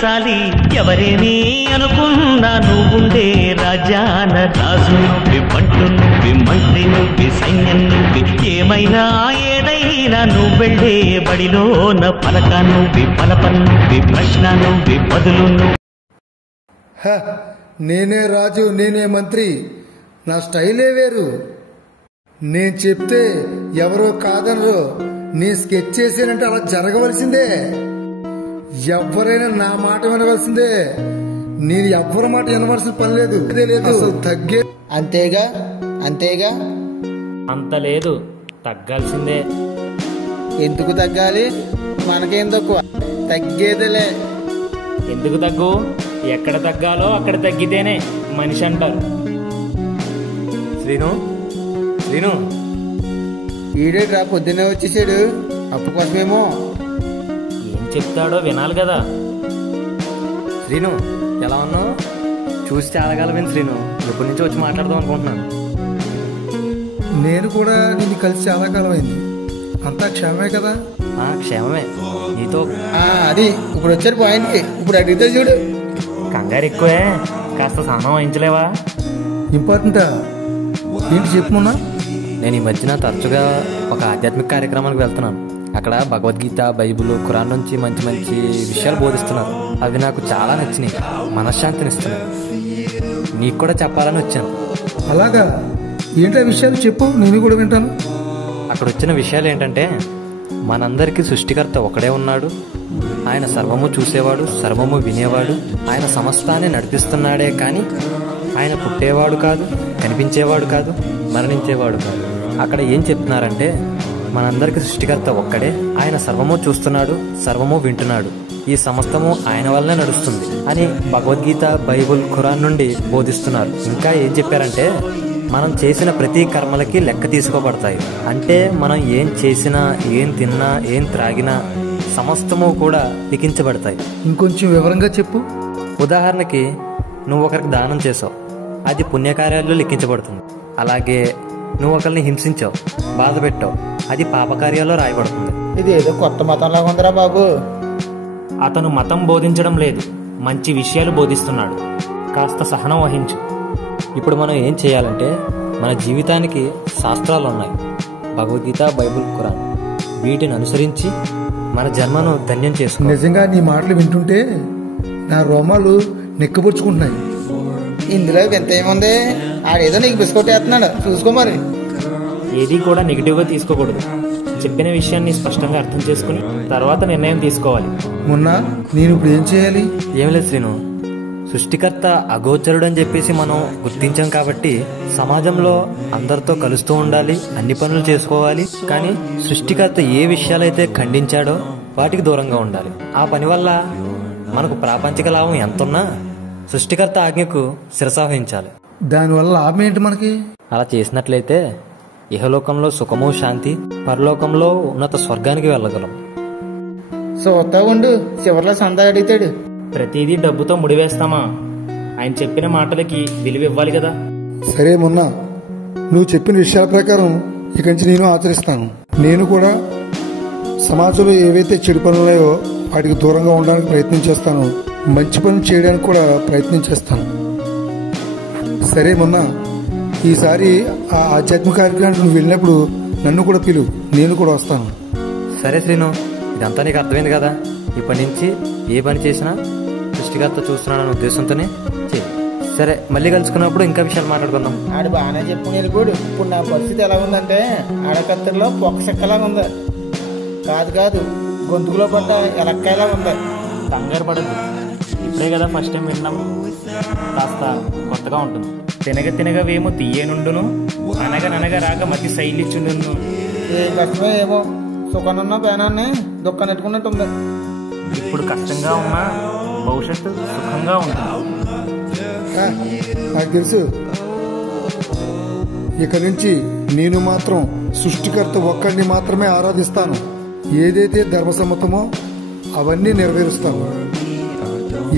చాలి ఎవరేమీ అనుకున్నా నువ్వుండే రాజాన రాజు నువ్వి పంటు నువ్వి మంత్రి నువ్వి సైన్యం నువ్వి ఏమైనా ఏదైనా నువ్వెళ్ళే బడిలోన పలక నువ్వి పలప నువ్వి ప్రశ్న నువ్వి బదులు నువ్వు. నేనే రాజు నేనే మంత్రి, నా స్టైలే వేరు. నేను చెప్తే ఎవరో కాదనరు, నీ స్కెచ్ చేసానంటే అలా జరగవలసిందే. ఎవరైనా నా మాట వినవలసిందే, నేను ఎవ్వరి మాట వినవలసిన పని లేదు. అసలు తగ్గే అంతేగా అంతేగా అంత లేదు, తగ్గాల్సిందే. ఎందుకు తగ్గాలి? మనకేం తక్కువ, తగ్గేదిలే. ఎందుకు తగ్గు? ఎక్కడ తగ్గాలో అక్కడ తగ్గితేనే మనిషి అంటారు. శ్రీను శ్రీను ఈడేట్రా పొద్దున్నే వచ్చేసాడు, అప్పు కోసమేమో. ఏం చెప్తాడో వినాలి కదా. శ్రీను ఎలా ఉన్నావు? చూసి చాలా కాలమైంది శ్రీను, ఎప్పటి నుంచో వచ్చి మాట్లాడదాం అనుకుంటున్నాను. నేను కూడా నిన్ను కలిసి చాలా కాలం అయింది. అంతా క్షేమమే కదా? క్షేమమే. నీతో అది ఇప్పుడు వచ్చారు పాయింట్కి. ఇప్పుడు అడిగితే చూడు. కంగారు ఎక్కువే, కాస్త సహనం వహించలేవా? ఇంపార్టెంటా? ఏంటి చెప్పుకున్నా? నేను ఈ మధ్యన తరచుగా ఒక ఆధ్యాత్మిక కార్యక్రమానికి వెళ్తున్నాను. అక్కడ భగవద్గీత, బైబిల్, ఖురాన్ నుంచి మంచి మంచి విషయాలు బోధిస్తున్నారు. అవి నాకు చాలా నచ్చినాయి, మనశ్శాంతినిస్తున్నాయి. నీకు కూడా చెప్పాలని వచ్చాను. అలాగా? ఏంటో విషయాలు చెప్పు, నేను కూడా వింటాను. అక్కడ వచ్చిన విషయాలు ఏంటంటే, మనందరికీ సృష్టికర్త ఒకడే ఉన్నాడు. ఆయన సర్వము చూసేవాడు, సర్వము వినేవాడు. ఆయన సమస్తాన్ని నడిపిస్తున్నాడే కానీ ఆయన పుట్టేవాడు కాదు, కనిపించేవాడు కాదు, మరణించేవాడు కాదు. అక్కడ ఏం చెప్తున్నారంటే, మనందరికీ సృష్టికర్త ఒక్కడే, ఆయన సర్వము చూస్తున్నాడు, సర్వము వింటున్నాడు, ఈ సమస్తము ఆయన వల్లనే నడుస్తుంది అని భగవద్గీత, బైబుల్, ఖురాన్ నుండి బోధిస్తున్నారు. ఇంకా ఏం చెప్పారంటే, మనం చేసిన ప్రతి కర్మలకి లెక్క తీసుకోబడతాయి. అంటే మనం ఏం చేసినా, ఏం తిన్నా, ఏం త్రాగినా సమస్తము కూడా లిఖించబడతాయి. ఇంకొంచెం వివరంగా చెప్పు. ఉదాహరణకి, నువ్వు ఒకరికి దానం చేసావు, అది పుణ్యకార్యాల్లో లిఖించబడుతుంది. అలాగే నువ్వు ఒకరిని హింసించావు, బాధ పెట్టావు, అది పాపకార్యాల్లో రాయబడుతుంది. ఇది ఏదో కొత్త మతంలాగా ఉందిరా బాబు. అతను మతం బోధించడం లేదు, మంచి విషయాలు బోధిస్తున్నాడు. కాస్త సహనం వహించు. ఇప్పుడు మనం ఏం చేయాలంటే, మన జీవితానికి శాస్త్రాలు ఉన్నాయి, భగవద్గీత, బైబుల్, ఖురాన్. వీటిని అనుసరించి మన జన్మను ధన్యం చేసుకో. నిజంగా నీ మాటలు వింటుంటే నా రోమాలు నెక్కపుచ్చుకుంటున్నాయి. ఇందులో వింత ఏముంది? ఆడేదో నీకు బిస్కెట్ వేస్తున్నాడు, చూసుకో మరి. ఏది కూడా నెగిటివ్గా తీసుకోకూడదు. చెప్పిన విషయాన్ని స్పష్టంగా అర్థం చేసుకుని తర్వాత నిర్ణయం తీసుకోవాలి. మొన్న నేను ఇప్పుడు ఏం చేయాలి? ఏం లేదు శ్రీను, సృష్టికర్త అగోచరుడు అని చెప్పేసి మనం గుర్తించాం కాబట్టి సమాజంలో అందరితో కలుస్తూ ఉండాలి, అన్ని పనులు చేసుకోవాలి. కానీ సృష్టికర్త ఏ విషయాలైతే ఖండించాడో వాటికి దూరంగా ఉండాలి. ఆ పని వల్ల మనకు ప్రాపంచిక లాభం ఎంతున్నా సృష్టికర్త ఆజ్ఞకు శిరసావహించాలి. దానివల్ల లాభం ఏంటి మనకి? అలా చేసినట్లయితే ఇహలోకంలో సుఖము, శాంతి, పరలోకంలో ఉన్నత స్వర్గానికి వెళ్ళగలం. చూస్తా ఉండు, చివరిలో సందా అడుగుతాడు. ప్రతిదీ డబ్బుతో ముడివేస్తామా? ఆయన చెప్పిన మాటలకి విలువ ఇవ్వాలి కదా. సరే మొన్న నువ్వు చెప్పిన విషయాల ప్రకారం ఇక నుంచి నేను ఆచరిస్తాను. నేను కూడా సమాజంలో ఏవైతే చెడు పనులున్నాయో వాటికి దూరంగా ఉండడానికి ప్రయత్నం చేస్తాను, మంచి పనులు చేయడానికి కూడా ప్రయత్నం చేస్తాను. సరే మొన్న ఈసారి ఆ ఆధ్యాత్మిక కార్యక్రమానికి నువ్వు వెళ్ళినప్పుడు నన్ను కూడా పిలువు, నేను కూడా వస్తాను. సరే శ్రీను, ఇదంతా నీకు అర్థమైంది కదా. ఇప్పటి నుంచి ఏ పని చేసినా సృష్టికర్త చూస్తున్నాడన్న ఉద్దేశంతోనే చేయి. సరే, మళ్ళీ కలుసుకున్నప్పుడు ఇంకా విషయాలు మాట్లాడుకుందాం. ఆడు బాగానే చెప్పుకుని వెళ్ళిపోడు. ఇప్పుడు నా పరిస్థితి ఎలా ఉందంటే, ఆడకత్తెరలో పొక్క చెక్కలాగా ఉంది. కాదు గొంతుకులో పడ్డ ఎలక్కాయలా ఉంది. కంగారు పడద్దు, ఇప్పుడే కదా ఫస్ట్ టైం విన్నాము, కాస్త కొత్తగా ఉంటుంది. తినగ వేమో తీయనుండును, అనగ రాక మతి శైలిచుండును. ఏ కష్టమే ఏమో, సుఖనున్న పేనాన్ని దుఃఖనెట్టుకున్నట్టుంది. ఇప్పుడు కష్టంగా ఉన్నా భవిష్యత్తు సుఖంగా ఉంటుంది. నాకు తెలుసు. ఇక నుంచి నేను మాత్రం సృష్టికర్త ఒక్కడిని మాత్రమే ఆరాధిస్తాను. ఏదైతే ధర్మసమ్మతమో అవన్నీ నెరవేరుస్తాను.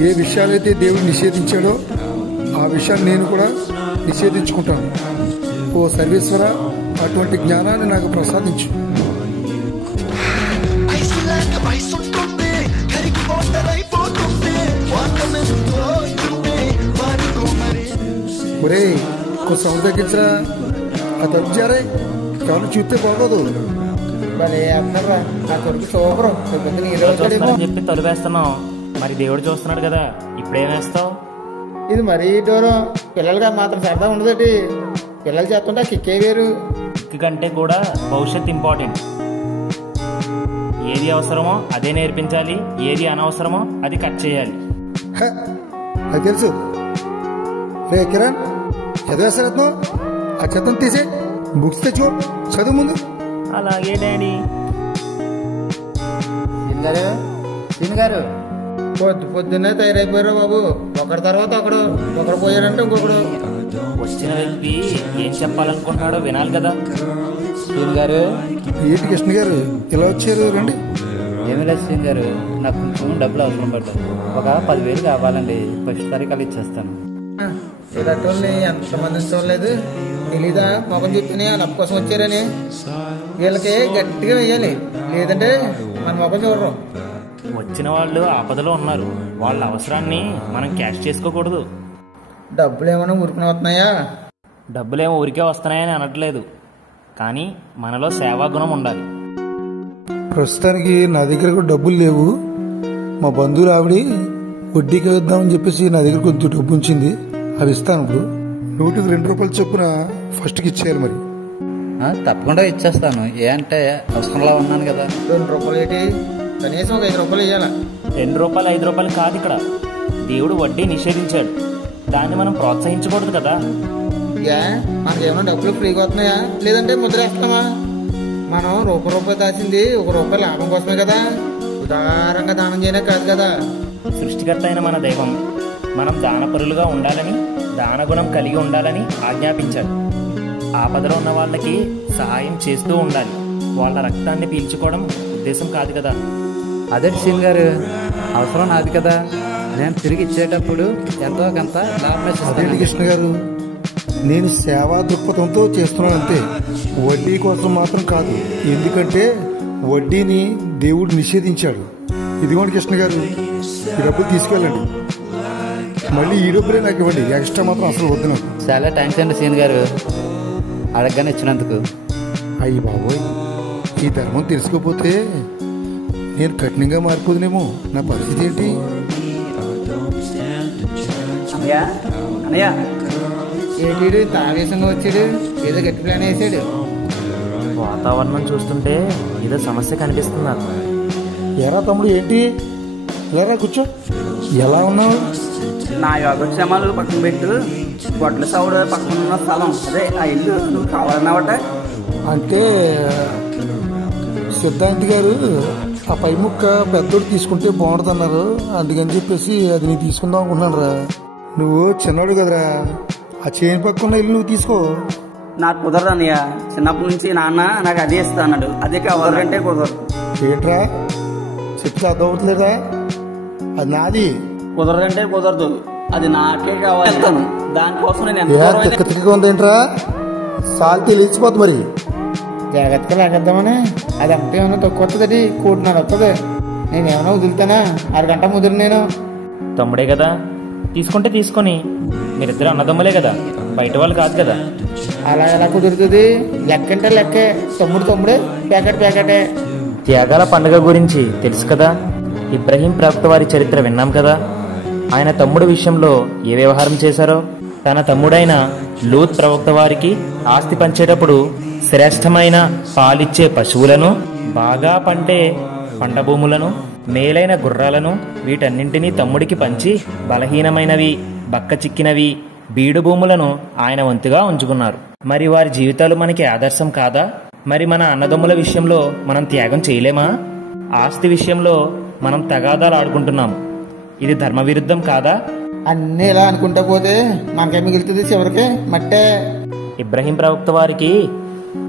ఏ విషయాలైతే దేవుడు నిషేధించాడో ఆ విషయాన్ని నేను కూడా నిషేధించుకుంటాను. ఓ సర్వేశ్వర, అటువంటి జ్ఞానాన్ని నాకు ప్రసాదించు. వయసుంటుంది, కరిగిపోతలైపోతుంది. ఒరే కొంచెం సౌండ్ తగ్గించరా, ఆ తప్పు చేరే కాళ్ళు చూస్తే బాగోదు. భలే అంటారా నా కొడుకు సూపరు. రేపొద్దున నీలో వచ్చాడేమో. చూస్తానని చెప్పి తలుపేస్తున్నావు, మరి దేవుడు చూస్తున్నాడు కదా, ఇప్పుడేం వేస్తావు? ఇది మరీ దూరం. పిల్లలుగా మాత్రం సరదా ఉండదటి. పిల్లలు చేస్తుంటే కిక్కే వేరు. కిక్ కంటే కూడా భవిష్యత్ ఇంపార్టెంట్. ఏది అవసరమో అదే నేర్పించాలి, ఏది అనవసరమో అది కట్ చేయాలి. హ, అది తెలుసు. రే కిరణ్, చదివేస్తారత్నం ఆ చెత్తం తీసే, బుక్స్ తెచ్చుకో, చదువు ముందు. అలాగే డాడీ. సీన్ గారు పొద్దున్నే తయారైపోయారు బాబు. ఒకరి తర్వాత ఒకడు పోయారంటే ఇంకొకడు. వచ్చిన వ్యక్తి ఏం చెప్పాలనుకుంటున్నాడో వినాలి కదా. సీన్ గారు, ఏంటి కృష్ణ గారు ఇలా వచ్చారు? రండి. ఏమి లేదు సీన్ గారు, నాకు కొంచెం డబ్బులు అవసరం పడ్డాయి. ఒక 10,000 కావాలండి. ఫస్ట్ తారీఖు ఇచ్చేస్తాను. ఇలాంటి ఎంతమంది చూడలేదు, తెలీదా? మొఖం చెప్తేనే వాళ్ళ అప్పు కోసం వచ్చారని. వీళ్ళకి గట్టిగా వేయాలి, లేదంటే మన మొఖం చూడరు. వచ్చిన వాళ్ళు ఆపదలో ఉన్నారు, వాళ్ళ అవసరాన్ని మనం క్యాష్ చేసుకోకూడదు. డబ్బులు ఏమైనా ఊరుకుని వస్తున్నాయా? డబ్బులేమో ఊరికే వస్తున్నాయని అనట్లేదు, కానీ మనలో సేవాగుణం ఉండాలి. ప్రస్తుతానికి నా దగ్గర కూడా డబ్బులు లేవు. మా బంధువులు ఆవిడ వడ్డీకి వేద్దామని చెప్పేసి నా దగ్గర కొంచెం డబ్బు ఉంచింది, అవి ఇస్తాను. ఇప్పుడు 100కి 2 రూపాయలు చొప్పున ఫస్ట్కి ఇచ్చేయాలి. మరి తప్పకుండా ఇచ్చేస్తాను. ఏ అంటే అవసరంలో ఉన్నాను కదా. 2 రూపాయలు ఏంటి, కనీసం ఒక 5 రూపాయలు ఇవ్వాలా? 2 రూపాయలు 5 రూపాయలు కాదు, ఇక్కడ దేవుడు వడ్డీ నిషేధించాడు, దాన్ని మనం ప్రోత్సహించకూడదు కదా. మనకేమైనా డబ్బులు ఫ్రీగా వస్తున్నాయా, లేదంటే ముద్ర వేస్తామా? మనం రూపాయి దాచింది ₹1 లాభం కోసమే కదా. ఉదారంగా దానం చేయడం కాదు కదా. సృష్టికర్త అయిన మన దైవం మనం దానపరులుగా ఉండాలని, దానగుణం కలిగి ఉండాలని ఆజ్ఞాపించాడు. ఆపదలో ఉన్న వాళ్ళకి సహాయం చేస్తూ ఉండాలి. వాళ్ళ రక్తాన్ని పీల్చుకోవడం ఉద్దేశం కాదు కదా. అదే సీన్ గారు, అవసరం నాది కదా. నేను తిరిగి ఇచ్చేటప్పుడు ఎంతో కొంత లాభం అదేంటి ఇస్తాను. కృష్ణ గారు, నేను సేవా దృక్పథంతో చేస్తున్నాను అంతే, వడ్డీ కోసం మాత్రం కాదు. ఎందుకంటే వడ్డీని దేవుడు నిషేధించాడు. ఇదిగోండి కృష్ణ గారు, ఈ డబ్బులు తీసుకెళ్ళండి. మళ్ళీ ఈ డబ్బులే నాకు ఇవ్వండి, ఎక్స్ట్రా మాత్రం అసలు వద్దు నాకు. చాలా థ్యాంక్స్ అండి సీన్ గారు, అడగగానే ఇచ్చినందుకు. అయ్యి బాబోయ్, ఈ ధర్మం తెలుసుకోకపోతే నేను కఠినంగా మారిపోదునేమో. నా పరిస్థితి ఏంటి? ఏంటి తావేశంగా వచ్చాడు, ఏదో గట్టి ప్లాన్ వేసాడు. వాతావరణం చూస్తుంటే ఏదో సమస్య కనిపిస్తుంది నాకు. ఎరా తమ్ముడు, ఏంటి ఇలా కూర్చో, ఎలా ఉన్నావు? నా యోగక్షేమాలు పక్కన పెట్టు, గొడ్ల సౌడు పక్కన ఉన్న స్థలం అదే ఆ ఇల్లు నువ్వు కావాలన్నావట. అంటే సిద్ధాంతి గారు ఆ పై ముక్క పెద్దోడు తీసుకుంటే బాగుంటుందన్నారు, అందుకని చెప్పేసి అది నేను తీసుకుందాం అనుకుంటున్నాను రా. నువ్వు చిన్నోడు కదరా, ఆ చేను పక్కన ఇల్లు నువ్వు తీసుకో. నాకు కుదరదు అన్నయ్య, చిన్నప్పటి నుంచి నాన్న నాకు అదే ఇస్తా అన్నాడు, అదే కావాలంటే కుదరదు. ఏంట్రా చెప్తే అర్థమవుతలేదా? అది నాది. కుదరదంటే కుదరదు, అది నాకే కావాలి. దానికోసం నేను ఎంత ఏ దూరమైనా తిక్క తిక్కగా ఉందేంట్రా, సాల్తీ లేచిపోద్ది. మరి జాగ్రత్తగా లాగేద్దామని. అది అంత ఏమైనా తక్కువ వస్తుంది, 1.5 వస్తుంది. నేనేమైనా వదులుతానా? 1/2 గంట ముదురు నేను. తమ్ముడే కదా, తీసుకుంటే తీసుకొని. మీరిద్దరు అన్నదమ్ములే కదా, బయట వాళ్ళు కాదు కదా. అలా ఎలా కుదురుతుంది? లెక్క అంటే లెక్కే. తమ్ముడే, ప్యాకెటే. త్యాగాల పండుగ గురించి తెలుసు కదా. ఇబ్రహీం ప్రవక్త వారి చరిత్ర విన్నాం కదా. ఆయన తమ్ముడు విషయంలో ఏ వ్యవహారం చేశారో. తన తమ్ముడైన లూత్ ప్రవక్త వారికి ఆస్తి పంచేటప్పుడు శ్రేష్టమైన పాలిచ్చే పశువులను, బాగా పండే పంట భూములను, మేలైన గుర్రాలను వీటన్నింటినీ తమ్ముడికి పంచి బలహీనమైనవి, బక్క చిక్కినవి బీడు భూములను ఆయన వంతుగా ఉంచుకున్నారు. మరి వారి జీవితాలు మనకి ఆదర్శం కాదా? మరి మన అన్నదమ్ముల విషయంలో మనం త్యాగం చేయలేమా? ఆస్తి విషయంలో మనం తగాదాలు ఆడుకుంటున్నాము, ఇది ధర్మవిరుద్ధం కాదా? అన్నీ ఇలా అనుకుంటా పోతే మనకే మిగులుతుంది చివరికి మట్టే. ఇబ్రహీం ప్రవక్త వారికి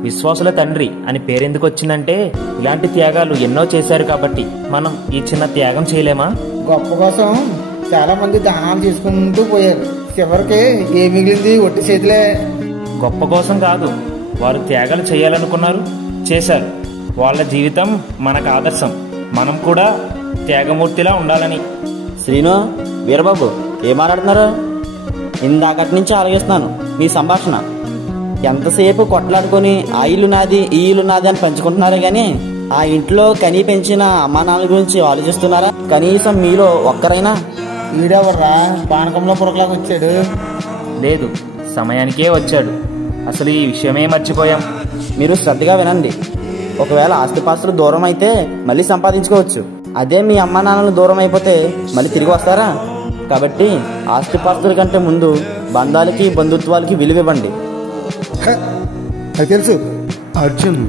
విశ్వాసుల తండ్రి అని పేరెందుకు వచ్చిందంటే ఇలాంటి త్యాగాలు ఎన్నో చేశారు కాబట్టి. మనం ఈ చిన్న త్యాగం చేయలేమా? గొప్ప కోసం చాలా మంది దానాలు చేసుకుంటూ పోయారు, చివరికి ఏ మిగిలింది? ఒట్టి చేతిలే. గొప్ప కోసం కాదు, వారు త్యాగాలు చేయాలనుకున్నారు, చేశారు. వాళ్ళ జీవితం మనకు ఆదర్శం. మనం కూడా త్యాగమూర్తిలా ఉండాలని. శ్రీను, వీరబాబు ఏం మాట్లాడుతున్నారు? ఇందాకటి నుంచి ఆలోచిస్తున్నాను మీ సంభాషణ. ఎంతసేపు కొట్లాడుకొని ఆ ఇల్లు నాది ఈ ఇల్లు నాది అని పంచుకుంటున్నారే కానీ ఆ ఇంట్లో కని పెంచిన అమ్మా నాన్నల గురించి ఆలోచిస్తున్నారా? కనీసం మీలో ఒక్కరైనా? వీడెవర్రా పానకంలో పురకలాగా వచ్చాడు? లేదు, సమయానికే వచ్చాడు. అసలు ఈ విషయమే మర్చిపోయాం. మీరు శ్రద్ధగా వినండి. ఒకవేళ ఆస్తిపాస్తులు దూరం అయితే మళ్ళీ సంపాదించుకోవచ్చు. అదే మీ అమ్మా నాన్నలు దూరం అయిపోతే మళ్ళీ తిరిగి వస్తారా? కాబట్టి ఆస్తిపాస్తుల కంటే ముందు బంధాలకి బంధుత్వాలకి విలువివ్వండి. అది తెలుసు అర్జున్,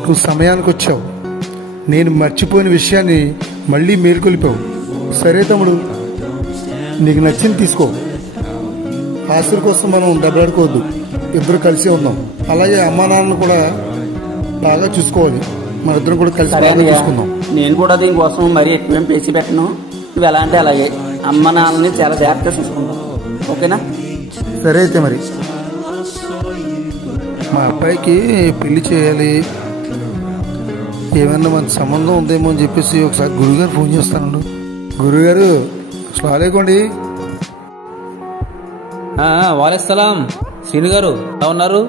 నువ్వు సమయానికి వచ్చావు. నేను మర్చిపోయిన విషయాన్ని మళ్ళీ మేల్కొలిపావు. సరే తమ్ముడు, నీకు నచ్చింది తీసుకో. ఆస్తుల కోసం మనం దెబ్బలాడుకోవద్దు, ఇద్దరు కలిసి ఉందాం. అలాగే అమ్మా నాన్నలు కూడా బాగా చూసుకోవాలి. మన ఇద్దరం కూడా కలిసి బాగా చూసుకుందాం. నేను కూడా దీనికోసం మరీ ఎక్కువేం పేసి పెట్టను. నువ్వు ఎలా అంటే అలాగే అమ్మ నాన్నని చాలా జాగ్రత్తగా చూసుకుంటాం. ఓకేనా? సరే అయితే మరి మా అబ్బాయికి పెళ్లి చేయాలి, ఏమన్నా మంచి సంబంధం ఉందేమో అని చెప్పేసి ఒకసారి గురుగారు ఫోన్ చేస్తాను. గురుగారు అస్సలాముఅలైకుండి. వాలేస్సలాం. శ్రీను గారు ఎలా ఉన్నారు?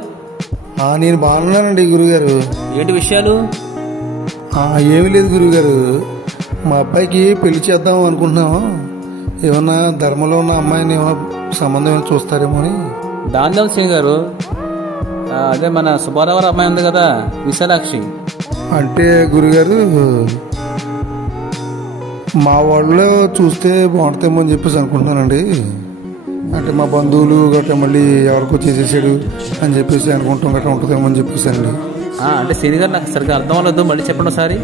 నేను బాగున్నానండి గురుగారు. ఏంటి విషయాలు? ఏమీ లేదు గురుగారు, మా అబ్బాయికి పెళ్లి చేద్దాం అనుకుంటున్నాం. ఏమన్నా ధర్మంలో ఉన్న అమ్మాయిని ఏమైనా సంబంధం ఏమైనా చూస్తారేమో అని. దాందేం శ్రీను గారు, అదే మన సుబ్బారావు అమ్మాయి ఉంది కదా, విశాలాక్షి. అంటే గురుగారు మా వాళ్ళు చూస్తే బాగుంటుందేమో అని చెప్పేసి అనుకుంటున్నానండి. అంటే మా బంధువులు గట్రా మళ్ళీ ఎవరికో చేసేసాడు అని చెప్పేసి అనుకుంటాం గట్రా ఉంటుందేమో అని చెప్పేసానండి. అంటే శ్రీను గారు నాకు సరిగ్గా అర్థం అవ్వలేదు, మళ్ళీ చెప్పండి ఒకసారి.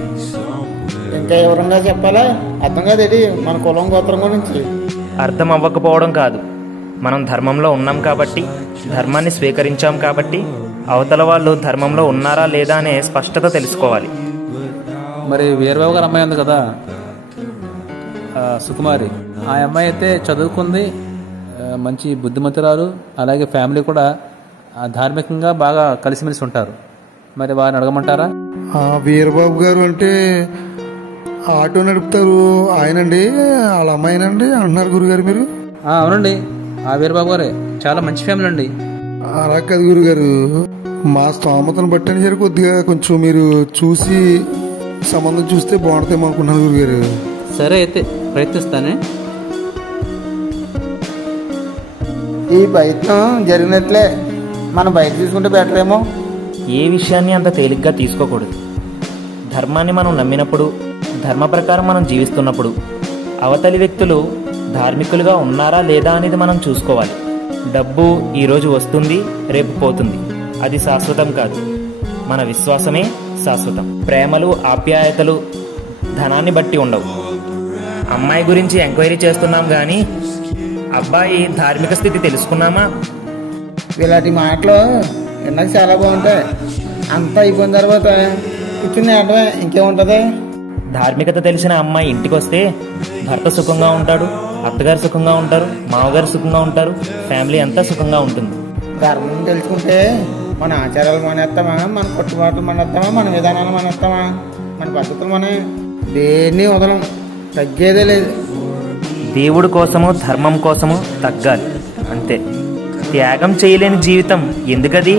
ఇంకా వివరంగా చెప్పాలా? అర్థం కాదు ఇది మన కులం గోత్రం గురించి. అర్థం అవ్వకపోవడం కాదు, మనం ధర్మంలో ఉన్నాం కాబట్టి, ధర్మాన్ని స్వీకరించాం కాబట్టి అవతల వాళ్ళు ధర్మంలో ఉన్నారా లేదా అనే స్పష్టత తెలుసుకోవాలి. మరి వీరబాబు గారు అమ్మాయి ఉంది కదా, సుకుమారి, ఆ అమ్మాయి అయితే చదువుకుంది, మంచి బుద్ధిమంతురాలు, అలాగే ఫ్యామిలీ కూడా ధార్మికంగా బాగా కలిసిమెలిసి ఉంటారు. మరి వారిని అడగమంటారా? వీరబాబు గారు అంటే ఆటో నడుపుతారు ఆయనండి, వాళ్ళ అమ్మాయినండి అంటున్నారు గురుగారు మీరు? అవునండి, ఆ వీరబాబు గారే. చాలా మంచి ఫ్యామిలీ అండి. అలా కాదు గురుగారు, మా స్తోమతను బట్టి సరే కొద్దిగా కొంచెం మీరు చూసి సంబంధం చూస్తే బాగుంటుందేమో అనుకున్నాను గురుగారు. సరే అయితే ప్రయత్నిస్తానే. ఈ ప్రయత్నం జరిగినట్లే మనం బయట తీసుకుంటే బెటర్ ఏమో. ఏ విషయాన్ని అంత తేలిగ్గా తీసుకోకూడదు. ధర్మాన్ని మనం నమ్మినప్పుడు, ధర్మ ప్రకారం మనం జీవిస్తున్నప్పుడు అవతలి వ్యక్తులు ధార్మికులుగా ఉన్నారా లేదా అనేది మనం చూసుకోవాలి. డబ్బు ఈరోజు వస్తుంది, రేపు పోతుంది, అది శాశ్వతం కాదు. మన విశ్వాసమే శాశ్వతం. ప్రేమలు, ఆప్యాయతలు ధనాన్ని బట్టి ఉండవు. అమ్మాయి గురించి ఎంక్వైరీ చేస్తున్నాం కానీ అబ్బాయి ధార్మిక స్థితి తెలుసుకున్నామా? ఇలాంటి మాటలు విన్నాక చాలా బాగుంటాయి. అంతా అయిపోయిన తర్వాత కూర్చుని ఆడమే ఇంకేముంటది. ధార్మికత తెలిసిన అమ్మాయి ఇంటికి వస్తే భర్త సుఖంగా ఉంటాడు, అత్తగారు సుఖంగా ఉంటారు, మామగారు సుఖంగా ఉంటారు, ఫ్యామిలీ అంతా సుఖంగా ఉంటుంది. ధర్మం తెలుసుకుంటే మన ఆచారాలు మానేస్తామా, మన కట్టుబాట్లు మానేస్తామా, మన విధానాలు మానేస్తామా, మన పద్ధతులు మనం దేన్ని వదలం, తగ్గేదే లేదు. దేవుడి కోసము, ధర్మం కోసము తగ్గాలి అంతే. త్యాగం చేయలేని జీవితం ఎందుకది?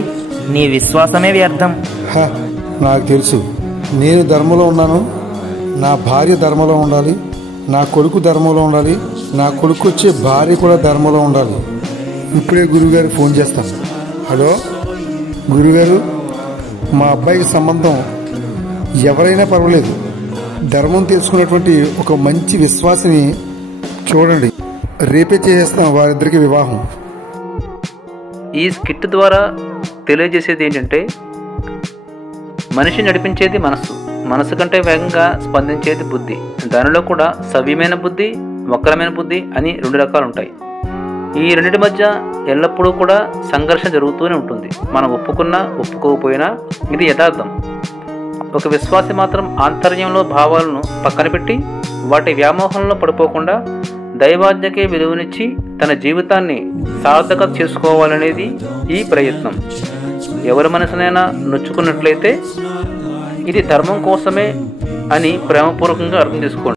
నీ విశ్వాసమే వ్యర్థం. నాకు తెలుసు, నేను ధర్మంలో ఉన్నాను, నా భార్య ధర్మంలో ఉండాలి, నా కొడుకు ధర్మంలో ఉండాలి, నా కొడుకు వచ్చే భార్య కూడా ధర్మంలో ఉండాలి. ఇప్పుడే గురుగారు ఫోన్ చేస్తాను. హలో గురుగారు, మా అబ్బాయికి సంబంధం ఎవరైనా పర్వాలేదు, ధర్మం తెలుసుకున్నటువంటి ఒక మంచి విశ్వాసిని చూడండి, రేపే చేసేస్తాం వారిద్దరికి వివాహం. ఈ స్కిట్ ద్వారా తెలియజేసేది ఏంటంటే, మనిషి నడిపించేది మనసు, మనసు కంటే వేగంగా స్పందించేది బుద్ధి. దానిలో కూడా సవ్యమైన బుద్ధి, వక్రమైన బుద్ధి అని రెండు రకాలు ఉంటాయి. ఈ రెండింటి మధ్య ఎల్లప్పుడూ కూడా సంఘర్షణ జరుగుతూనే ఉంటుంది. మనం ఒప్పుకున్నా ఒప్పుకోకపోయినా ఇది యథార్థం. ఒక విశ్వాసి మాత్రం ఆంతర్యంలో భావాలను పక్కన పెట్టి వాటి వ్యామోహంలో పడిపోకుండా దైవాజ్ఞకే విలువనిచ్చి తన జీవితాన్ని సార్థకత చేసుకోవాలనేది ఈ ప్రయత్నం. ఎవరి మనసునైనా నొచ్చుకున్నట్లయితే ఇది ధర్మం కోసమే అని ప్రేమపూర్వకంగా అర్థం చేసుకోండి.